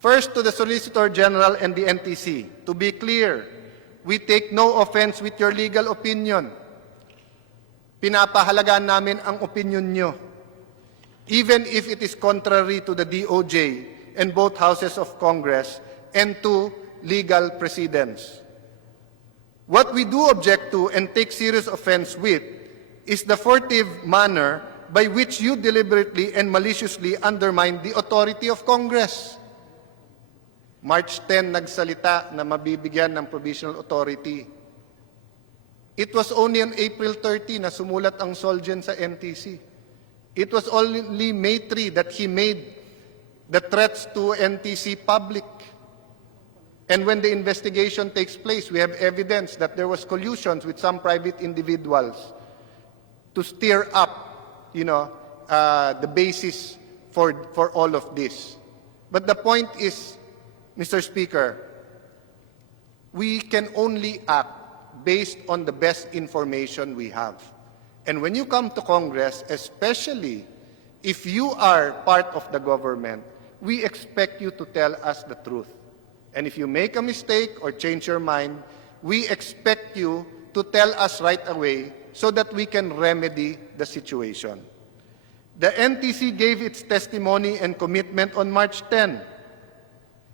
First, to the Solicitor General and the NTC, to be clear, we take no offense with your legal opinion. Pinapahalagaan namin ang opinion nyo, even if it is contrary to the DOJ and both houses of Congress and to legal precedents. What we do object to and take serious offense with is the furtive manner by which you deliberately and maliciously undermine the authority of Congress. March 10 nagsalita na mabibigyan ng provisional authority. It was only on April 30 na sumulat ang Solgen sa NTC. It was only May 3 that he made the threats to NTC public. And when the investigation takes place, we have evidence that there was collusions with some private individuals to stir up, the basis for all of this. But the point is, Mr. Speaker, we can only act based on the best information we have. And when you come to Congress, especially if you are part of the government, we expect you to tell us the truth. And if you make a mistake or change your mind, we expect you to tell us right away so that we can remedy the situation. The NTC gave its testimony and commitment on March 10.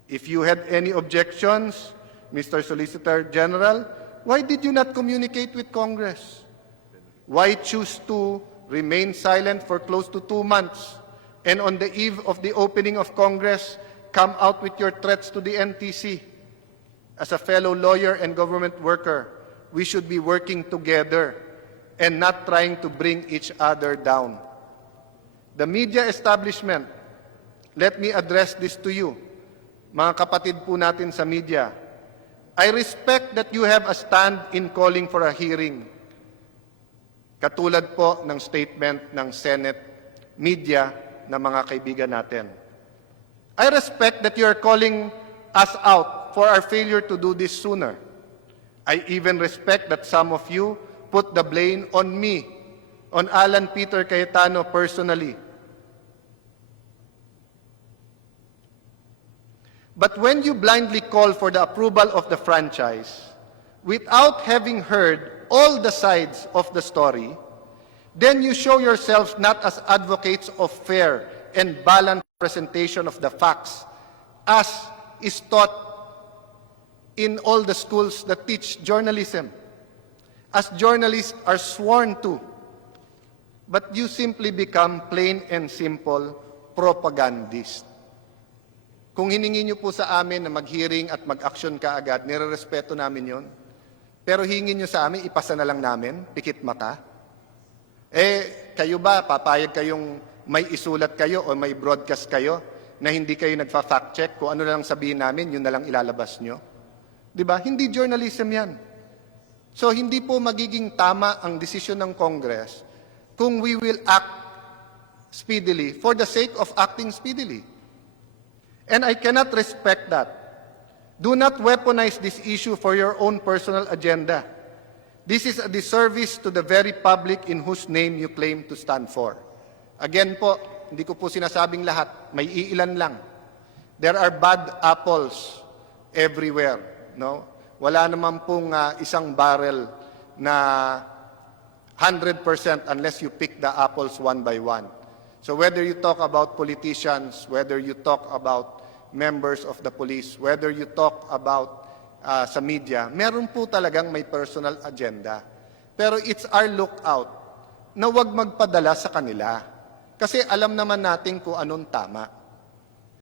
If you had any objections, Mr. Solicitor General, why did you not communicate with Congress? Why choose to remain silent for close to 2 months and on the eve of the opening of Congress, come out with your threats to the NTC? As a fellow lawyer and government worker, we should be working together and not trying to bring each other down. The media establishment, let me address this to you, mga kapatid po natin sa media. I respect that you have a stand in calling for a hearing. Katulad po ng statement ng Senate media na mga kaibigan natin. I respect that you are calling us out for our failure to do this sooner. I even respect that some of you put the blame on me, on Alan Peter Cayetano personally. But when you blindly call for the approval of the franchise, without having heard all the sides of the story, then you show yourselves not as advocates of fair and balanced presentation of the facts, as is taught in all the schools that teach journalism, as journalists are sworn to. But you simply become plain and simple propagandists. Kung hiningi niyo po sa amin na mag-hearing at mag-action kaagad, nire-respeto namin yon. Pero hingin niyo sa amin, ipasa na lang namin, pikit mata. Kayo ba, papayag kayong may isulat kayo o may broadcast kayo na hindi kayo nagfa-fact check, kung ano na lang sabihin namin, yun na lang ilalabas nyo? Diba? Hindi journalism yan. So hindi po magiging tama ang desisyon ng Congress kung we will act speedily for the sake of acting speedily. And I cannot respect that. Do not weaponize this issue for your own personal agenda. This is a disservice to the very public in whose name you claim to stand for. Again po, hindi ko po sinasabing lahat, may iilan lang. There are bad apples everywhere. No? Wala naman pong isang barrel na 100% unless you pick the apples one by one. So whether you talk about politicians, whether you talk about members of the police, whether you talk about sa media, meron po talagang may personal agenda. Pero it's our lookout na huwag magpadala sa kanila. Kasi alam naman natin kung anong tama.